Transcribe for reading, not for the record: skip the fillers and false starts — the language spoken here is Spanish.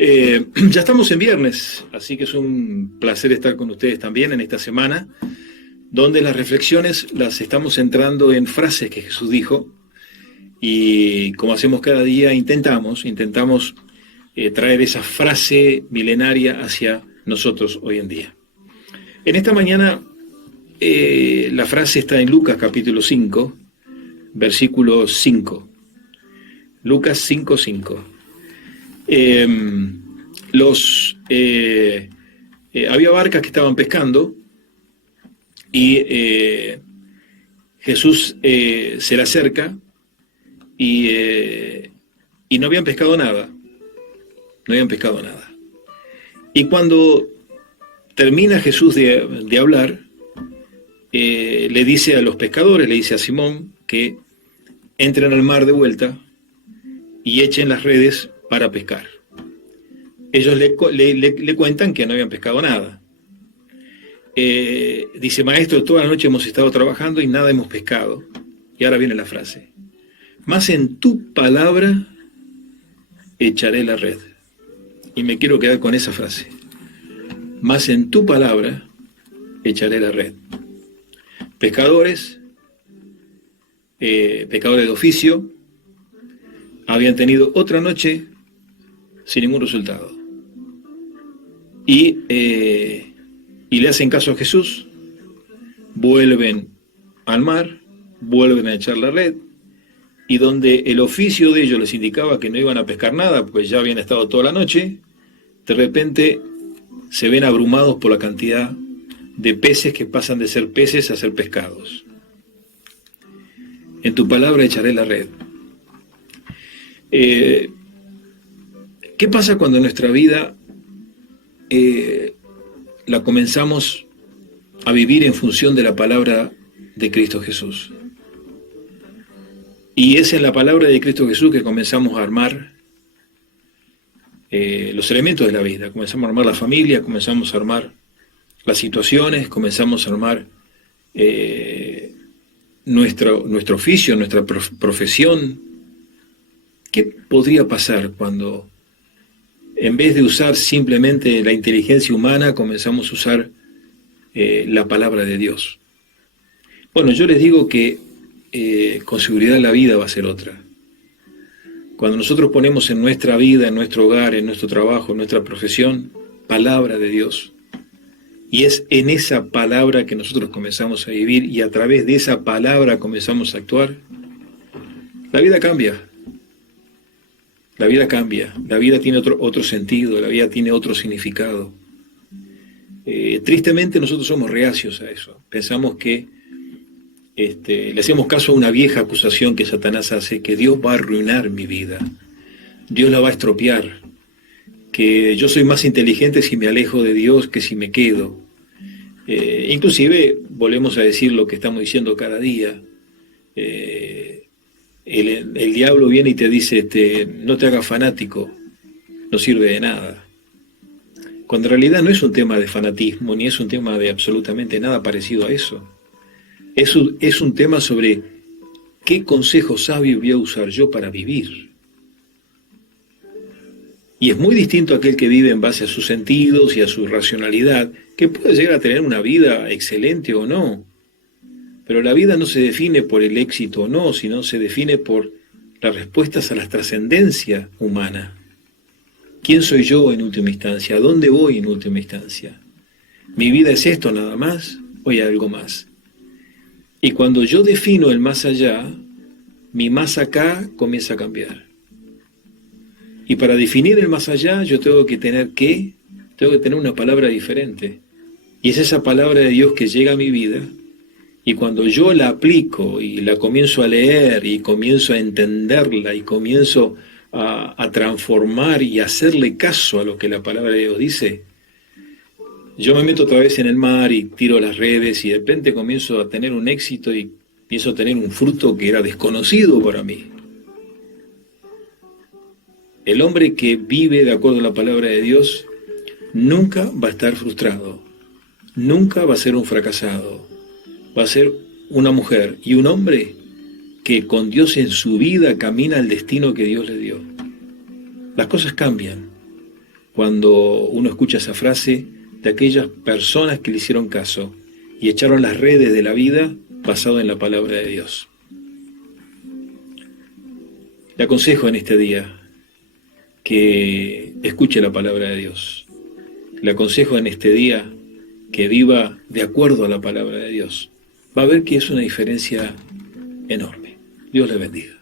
Ya estamos en viernes, así que es un placer estar con ustedes también en esta semana, donde las reflexiones las estamos centrando en frases que Jesús dijo, y como hacemos cada día, intentamos traer esa frase milenaria hacia nosotros hoy en día. En esta mañana, la frase está en Lucas capítulo 5, versículo 5. Lucas 5:5. Había barcas que estaban pescando y Jesús se le acerca y no habían pescado nada. No habían pescado nada. Y cuando termina Jesús de hablar, le dice a los pescadores, le dice a Simón que entren al mar de vuelta y echen las redes para pescar. Ellos le cuentan que no habían pescado nada. Dice: maestro, toda la noche hemos estado trabajando y nada hemos pescado. Y ahora viene la frase: mas en tu palabra echaré la red. Y me quiero quedar con esa frase: mas en tu palabra echaré la red. Pescadores de oficio, habían tenido otra noche sin ningún resultado. Y le hacen caso a Jesús, vuelven al mar, vuelven a echar la red, y donde el oficio de ellos les indicaba que no iban a pescar nada, pues ya habían estado toda la noche, de repente se ven abrumados por la cantidad de peces que pasan de ser peces a ser pescados. En tu palabra echaré la red. ¿Qué pasa cuando nuestra vida la comenzamos a vivir en función de la palabra de Cristo Jesús? Y es en la palabra de Cristo Jesús que comenzamos a armar los elementos de la vida. Comenzamos a armar la familia, comenzamos a armar las situaciones, comenzamos a armar nuestro oficio, nuestra profesión. ¿Qué podría pasar cuando, en vez de usar simplemente la inteligencia humana, comenzamos a usar la palabra de Dios? Bueno, yo les digo que con seguridad la vida va a ser otra. Cuando nosotros ponemos en nuestra vida, en nuestro hogar, en nuestro trabajo, en nuestra profesión, palabra de Dios, y es en esa palabra que nosotros comenzamos a vivir, y a través de esa palabra comenzamos a actuar, la vida cambia. La vida cambia, la vida tiene otro sentido, la vida tiene otro significado. Tristemente nosotros somos reacios a eso. Pensamos que le hacemos caso a una vieja acusación que Satanás hace, que Dios va a arruinar mi vida, Dios la va a estropear, que yo soy más inteligente si me alejo de Dios que si me quedo. Inclusive volvemos a decir lo que estamos diciendo cada día. El diablo viene y te dice, no te hagas fanático, no sirve de nada. Cuando en realidad no es un tema de fanatismo, ni es un tema de absolutamente nada parecido a eso. Es un tema sobre qué consejo sabio voy a usar yo para vivir. Y es muy distinto a aquel que vive en base a sus sentidos y a su racionalidad, que puede llegar a tener una vida excelente o no. Pero la vida no se define por el éxito o no, sino se define por las respuestas a la trascendencia humana. ¿Quién soy yo en última instancia? ¿A dónde voy en última instancia? ¿Mi vida es esto nada más o hay algo más? Y cuando yo defino el más allá, mi más acá comienza a cambiar. Y para definir el más allá, yo tengo que tener una palabra diferente. Y es esa palabra de Dios que llega a mi vida. Y cuando yo la aplico y la comienzo a leer y comienzo a entenderla y comienzo a transformar y a hacerle caso a lo que la palabra de Dios dice, yo me meto otra vez en el mar y tiro las redes y de repente comienzo a tener un éxito y empiezo a tener un fruto que era desconocido para mí. El hombre que vive de acuerdo a la palabra de Dios nunca va a estar frustrado, nunca va a ser un fracasado. Va a ser una mujer y un hombre que con Dios en su vida camina el destino que Dios le dio. Las cosas cambian. cuando uno escucha esa frase de aquellas personas que le hicieron caso y echaron las redes de la vida basado en la palabra de Dios. Le aconsejo en este día que escuche la palabra de Dios. Le aconsejo en este día que viva de acuerdo a la palabra de Dios. Va a ver que es una diferencia enorme. Dios le bendiga.